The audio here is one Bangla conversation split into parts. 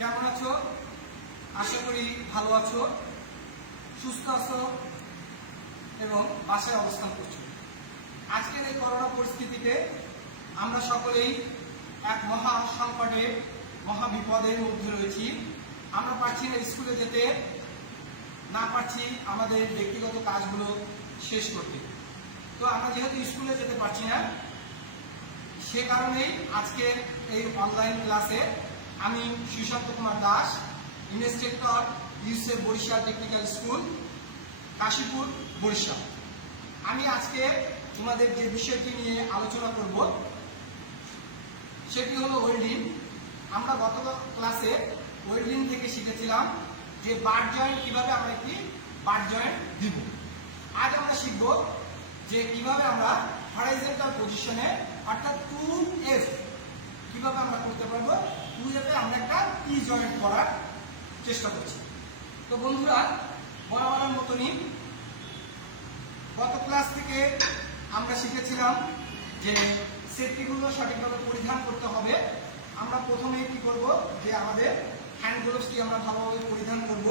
কেমন আছো? আশা করি ভালো আছো, সুস্থ আছো এবং বাসায় অবস্থান করছো। আজকের এই করোনা পরিস্থিতিতে আমরা সকলেই এক মহা সংকটে, মহা বিপদের মধ্যে রয়েছি। আমরা পারছি না স্কুলে যেতে, না পারছি আমাদের ব্যক্তিগত কাজগুলো শেষ করতে। তো আমরা যেহেতু স্কুলে যেতে পারছি না, সে কারণেই আজকে এই অনলাইন ক্লাসে আমি Sushanta Kumar Das, instructor Yousuf Barishal technical school, Kashipur, Barishal. আমি আজকে তোমাদের যে বিষয়টি নিয়ে আলোচনা করব সেটি হলো ওয়েল্ডিং। আমরা গত ক্লাসে ওয়েল্ডিং থেকে শিখেছিলাম যে বার জয়েন্ট কিভাবে আমরা একটি বার জয়েন্ট দিব। আজ আমরা শিখব যে কিভাবে আমরা হরাইজন্টাল পজিশনে অর্থাৎ 2F কিভাবে আমরা করতে পারবো। 2F এ আমরা একটা টি জয়েন্ট করার চেষ্টা করছি। তো বন্ধুরা, বরাবরের মতনই গত ক্লাস থেকে আমরা শিখেছিলাম যে সেফটিগুলো সঠিকভাবে পরিধান করতে হবে। আমরা প্রথমেই কি করব, যে আমাদের হ্যান্ড গ্লোভসটি আমরা ভালোভাবে পরিধান করব।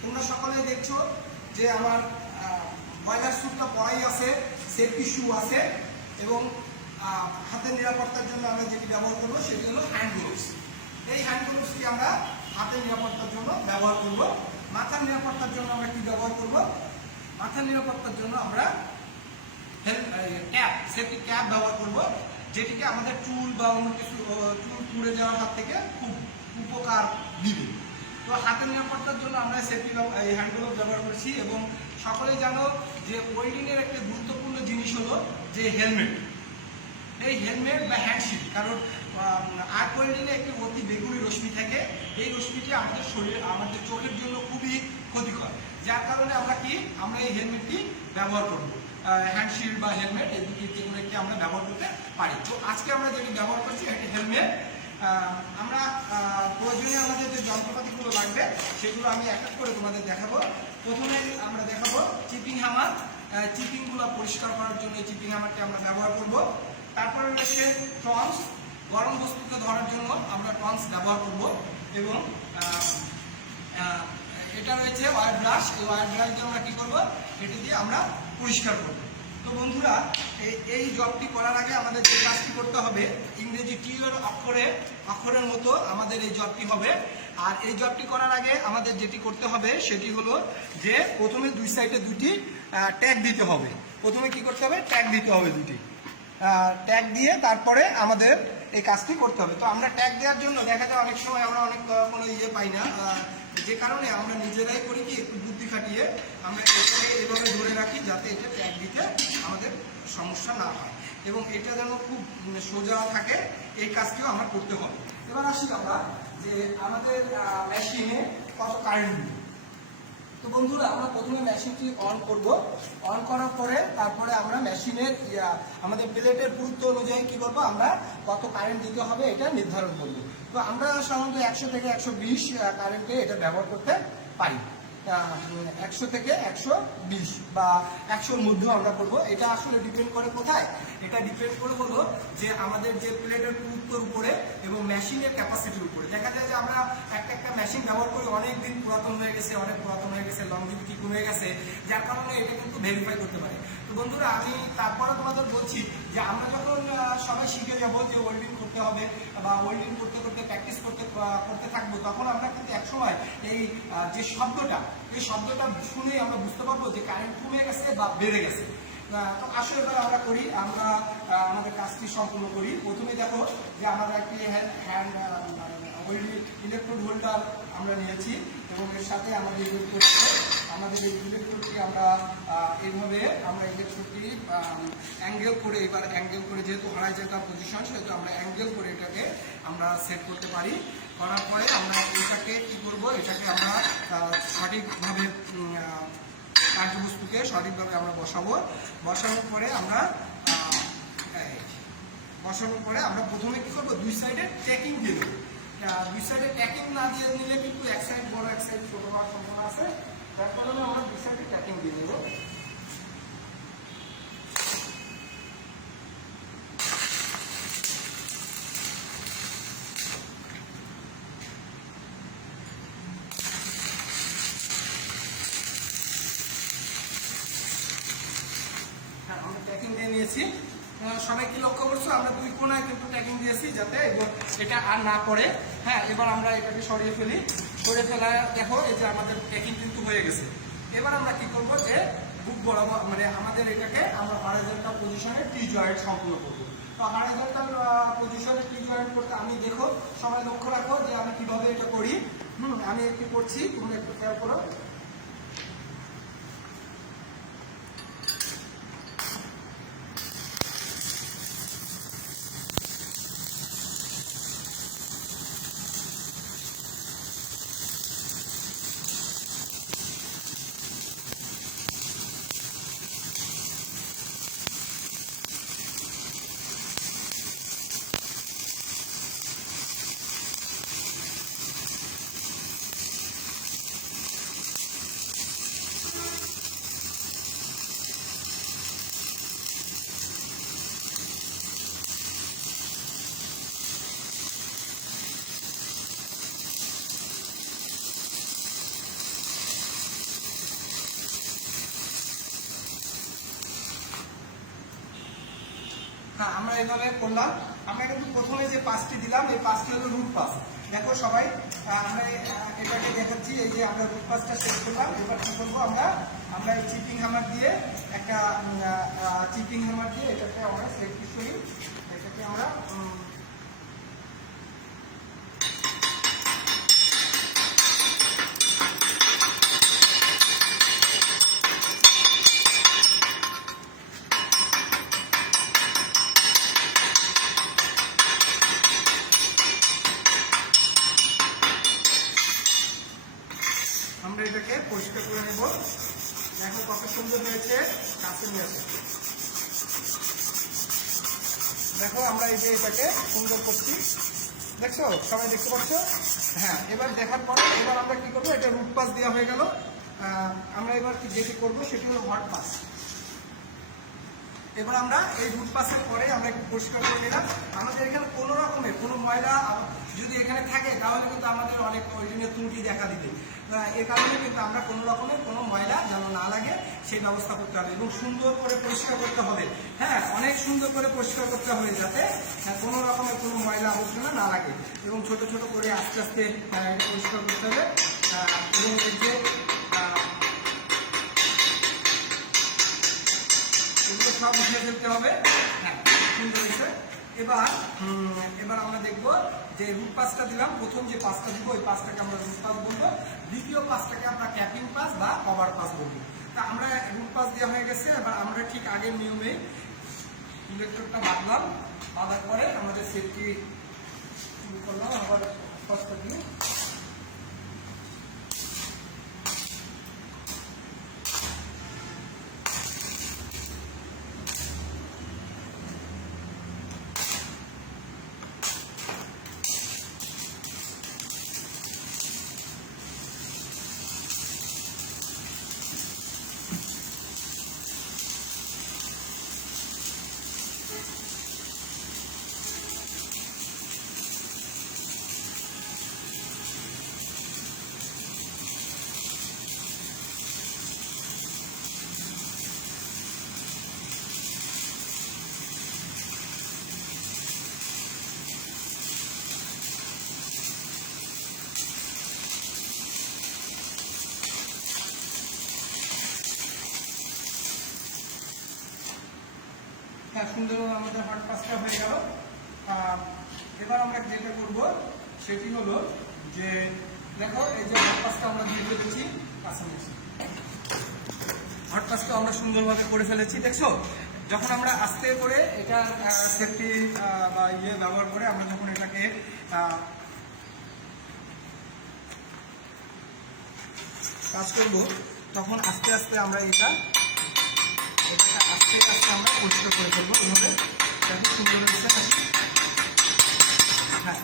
তোমরা সকলে দেখছো যে আমার বয়লার স্যুটটা পরাই আছে, সেফটি শু আছে এবং হাতের নিরাপত্তার জন্য আমরা যেটি ব্যবহার করব সেটি হলো হ্যান্ড গ্লোভস। এই হ্যান্ড গ্লোভসটি আমরা হাতের নিরাপত্তার জন্য ব্যবহার করব। মাথার নিরাপত্তার জন্য আমরা কি ব্যবহার করব? মাথার নিরাপত্তার জন্য আমরা ক্যাপ, সেফটি ক্যাপ ব্যবহার করব, যেটিকে আমাদের চুল বা অন্য কিছু চুল পুড়ে যাওয়ার হাত থেকে খুব উপকার দিবে। তো হাতের নিরাপত্তার জন্য আমরা সেফটি হ্যান্ড গ্লোভস ব্যবহার করছি। এবং সকলেই জানো যে ওয়েল্ডিংয়ের একটা গুরুত্বপূর্ণ জিনিস হলো যে হেলমেট। এই হেলমেট বা হ্যান্ডশিট, কারণ আর্ক ওয়েল্ডিংয়ে একটি অতি বেগুনি রশ্মি থাকে। এই রশ্মিটি আমাদের শরীর, আমাদের চোখের জন্য খুবই ক্ষতিকর, যার কারণে আমরা এই হেলমেটটি ব্যবহার করব। হ্যান্ডশিল্ড বা হেলমেট, এই দুটি যে কোনো একটি আমরা ব্যবহার করতে পারি। তো আজকে আমরা যেটি ব্যবহার করছি একটি হেলমেট। আমরা প্রয়োজনীয় আমাদের যে যন্ত্রপাতিগুলো লাগবে সেগুলো আমি এক এক করে তোমাদের দেখাবো। প্রথমে আমরা দেখাবো চিপিং হ্যামার। চিপিংগুলো পরিষ্কার করার জন্য এই চিপিং হ্যামারটি আমরা ব্যবহার করব। তারপরে রয়েছে টন্স, গরম বস্তুকে ধরার জন্য আমরা টন্স ব্যবহার করব। এবং এটা রয়েছে ওয়্যার ব্রাশ। এই ওয়্যার ব্রাশ দিয়ে আমরা কি করব, এটি দিয়ে আমরা পরিষ্কার করব। তো বন্ধুরা, এই জবটি করার আগে আমাদের যে কাজটি করতে হবে, ইংরেজি টি এর অক্ষরের মতো আমাদের এই জবটি হবে। আর এই জবটি করার আগে আমাদের যেটি করতে হবে সেটি হলো যে প্রথমে দুই সাইডে দুটি ট্যাগ দিতে হবে। প্রথমে কি করতে হবে, ট্যাগ দিতে হবে দুটি। ট্যাগ দিয়ে তারপরে আমাদের এই কাজটি করতে হবে। তো আমরা ট্যাগ দেওয়ার জন্য দেখা যায় অনেক সময় আমরা কোনো পাই না, যে কারণে আমরা নিজেরাই করি কি, একটু বুদ্ধি খাটিয়ে আমরা এটাকে এভাবে ধরে রাখি যাতে এটা ট্যাগ দিতে আমাদের সমস্যা না হয় এবং এটা যেন খুব সোজা থাকে। এই কাজটিও আমরা করতে হবে। এবার আসি আমরা যে আমাদের মেশিনে কত কারেন্ট দিবে। তো বন্ধুরা, আমরা প্রথমে মেশিনটি অন করব। অন করার পরে তারপরে আমরা মেশিনের আমাদের প্লেটের গুরুত্ব অনুযায়ী কি করব, আমরা কত কারেন্ট দিতে হবে এটা নির্ধারণ করব। তো আমরা সাধারণত 100 থেকে 120 কারেন্টে এটা ব্যবহার করতে পারি। 100 থেকে 120 বা 100-র মধ্যে আমরা করবো। এটা আসলে ডিপেন্ড করে কোথায়, এটা ডিপেন্ড করে হলো যে আমাদের যে প্লেটের গুরুত্বের উপরে এবং মেশিনের ক্যাপাসিটির উপরে। দেখা যায় যে আমরা একটা মেশিন ব্যবহার করি, অনেক দিন পুরাতন হয়ে গেছে, লংজিভিটি কমে গেছে, যার কারণে এটা কিন্তু ভেরিফাই করতে পারে। তো বন্ধুরা, আমি তারপরে তোমাদের বলছি যে আমরা যখন সবাই শিখে যাব যে ওয়েল্ডিং করতে হবে বা ওয়েল্ডিং করতে করতে প্র্যাকটিস করতে থাকবো, তখন আমরা কিন্তু একসময় এই যে শব্দটা, এই শব্দটা শুনে আমরা বুঝতে পারবো যে কারেন্ট কমে গেছে বা বেড়ে গেছে। তো আসলে এবার আমরা করি, আমরা আমাদের কাজটি সম্পূর্ণ করি। প্রথমে দেখো যে আমরা একটি হ্যান্ড ওয়েল্ডিং ইলেকট্রোড হোল্ডার আমরা নিয়েছি এবং এর সাথে আমাদের এই ইলেকট্রোডটি আমরা এইভাবে আমরা ইলেকট্রোডটি অ্যাঙ্গেল করে, এবার অ্যাঙ্গেল করে, যেহেতু হরাইজন্টাল পজিশন সেহেতু আমরা অ্যাঙ্গেল করে এটাকে আমরা সেট করতে পারি। করার পরে আমরা এটাকে কি করব, এটাকে আমরা সঠিকভাবে কার্যবস্তুকে সঠিকভাবে আমরা বসানোর পরে আমরা প্রথমে কি করবো, দুই সাইডে ট্যাকিং দিয়ে দেবো। দুই সাইডে ট্যাকিং না দিয়ে নিলে কিন্তু এক সাইড বড় এক সাইড ছোট হওয়ার সম্ভাবনা আছে, যার কারণে আমরা দুই সাইডে ট্যাকিং দিয়ে নেব। দিয়ে নিয়েছি। সবাই কি লক্ষ্য করছো, আমরা দুই কোণায় কিন্তু ট্যাগিং দিয়েছি যাতে এটা আর না পড়ে। হ্যাঁ, এবার আমরা এটাকে সরিয়ে ফেলি। সরিয়ে ফেলা দেখো এই যে আমাদের ট্যাগিং কিন্তু হয়ে গেছে। এবার আমরা কি করব যে বুক বরাবর মানে আমাদের এটাকে আমরা হরাইজন্টাল পজিশনে টি জয়েন্ট সম্পূর্ণ করব। তো হরাইজন্টাল পজিশনে টি জয়েন্ট করতে আমি দেখো সবাই লক্ষ্য রাখো যে আমি কিভাবে এটা করি। আমি একটু করছি, তোমরা একটু খেয়াল করো। হ্যাঁ, আমরা এইভাবে করলাম। আমরা কিন্তু প্রথমে যে পাসটি দিলাম এই পাসটি হলো রুট পাস। দেখো সবাই আমরা এটাকে দেখাচ্ছি, এই যে আমরা রুট পাসটা শেষ করলাম। এবার কি করবো আমরা এই চিপিং হ্যামার দিয়ে একটা চিপিং হ্যামার দিয়ে এটাকে আমরা সেট করি। এটাকে আমরা এটাকে পরিষ্কার করে নেব। দেখো কত সুন্দর হয়েছে, কাছে নিয়ে আসে। দেখো আমরা এই যে এটাকে সুন্দর করছি, দেখছো সবাই দেখতে পাচ্ছ। হ্যাঁ, এবার দেখার পরে এবার আমরা কি করবো, এটা রুট পাস দেওয়া হয়ে গেল। আমরা এবার যেটি করবো সেটি হলো হট পাস। এবার আমরা এই রুট পাসের পরে আমরা একটু পরিষ্কার করে নিলাম। আমাদের এখানে কোনো রকমের কোনো ময়লা যদি এখানে থাকে তাহলে কিন্তু আমাদের অনেক প্রয়োজনীয় ত্রুটি দেখা দিবে। এ কারণে কিন্তু আমরা কোনো রকমের কোনো ময়লা যেন না লাগে সেই ব্যবস্থা করতে হবে এবং সুন্দর করে পরিষ্কার করতে হবে। হ্যাঁ, অনেক সুন্দর করে পরিষ্কার করতে হবে যাতে কোনো রকমের কোনো ময়লা আবর্জনা না লাগে এবং ছোট ছোট করে আস্তে আস্তে পরিষ্কার করতে হবে। এবং এই যে এগুলো সব উঠিয়ে ফেলতে হবে। হ্যাঁ, সুন্দর হয়েছে। এবার আমরা দেখবো যে রুট পাসটা দিলাম, প্রথম যে পাসটা দিব ওই পাসটাকে আমরা রুট পাস বলবো, দ্বিতীয় পাসটাকে আমরা ক্যাপিং পাস বা কভার পাস বলবো। তা আমরা রুট পাস দেওয়া হয়ে গেছে। এবার আমরা ঠিক আগের নিয়মে ইলেকট্রোডটা বাঁধলাম। বাঁধার পরে আমাদের সেফটি করলাম আবার পাসটা দিয়ে। হ্যাঁ, সুন্দর আমাদের হট পাসটা হয়ে গেল। এবার আমরা যেটা করব সেটি হলো যে দেখো এই যে হট পাসটা আমরা দিয়ে ফেলেছি, কাছাকাছি হট পাসটা আমরা সুন্দরভাবে করে ফেলেছি। দেখছো যখন আমরা আস্তে করে এটা সেফটি বা ব্যবহার করে আমরা যখন এটাকে কাজ করব তখন আস্তে আস্তে আমরা এটাকে আস্তে আস্তে আমরা পরিষ্কার করে ফেলবো। এভাবে দেখো সুন্দর হয়েছে। হ্যাঁ,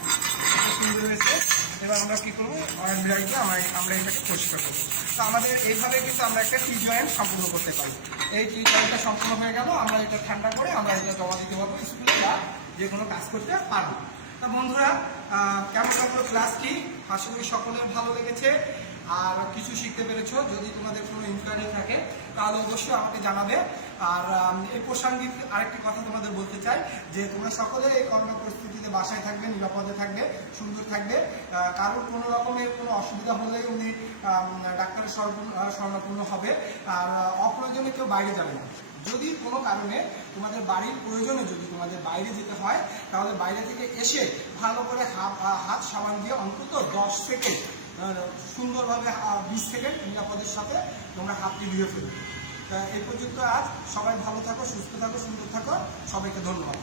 সুন্দর হয়েছে। এবার আমরা কি করবো, অয়েল ড্রাইকে আমরা এটাকে পরিষ্কার করবো। তো আমাদের এইভাবে কিন্তু আমরা একটা টি জয়েন্ট সম্পূর্ণ করতে পারি। এই টি জয়েন্টটা সম্পূর্ণ হয়ে গেল। আমরা এটা ঠান্ডা করে আমরা এটা জমা দিতে পারবো স্কুলে বা যে কোনো কাজ করতে পারবো। তা বন্ধুরা, কেমন লাগলো ক্লাসটি? আশা করি সকলের ভালো লেগেছে আর কিছু শিখতে পেরেছো। যদি তোমাদের কোনো ইনকোয়ারি থাকে তাহলে অবশ্যই আমাকে জানাবে। আর এই প্রসঙ্গিক আরেকটি কথা তোমাদের বলতে চাই যে তোমরা সকলে এই করোনা পরিস্থিতিতে বাসায় থাকবে, নিরাপদে থাকবে, সুন্দর থাকবে। কারোর কোনো রকমের কোনো অসুবিধা হলে উনি ডাক্তারের শরণাপন্ন হবে। আর অপ্রয়োজনে কেউ বাইরে যাবে না। যদি কোনো কারণে তোমাদের বাড়ির প্রয়োজনে যদি তোমাদের বাইরে যেতে হয়, তাহলে বাইরে থেকে এসে ভালো করে হাত সাবান দিয়ে অন্তত 10 সেকেন্ড সুন্দরভাবে 20 সেকেন্ড নিরাপদের সাথে তোমরা হাতটি ধুয়ে ফেলবে। এই পর্যন্ত আজ। সবাই ভালো থাকো, সুস্থ থাকো, সুন্দর থাকো। সবাইকে ধন্যবাদ।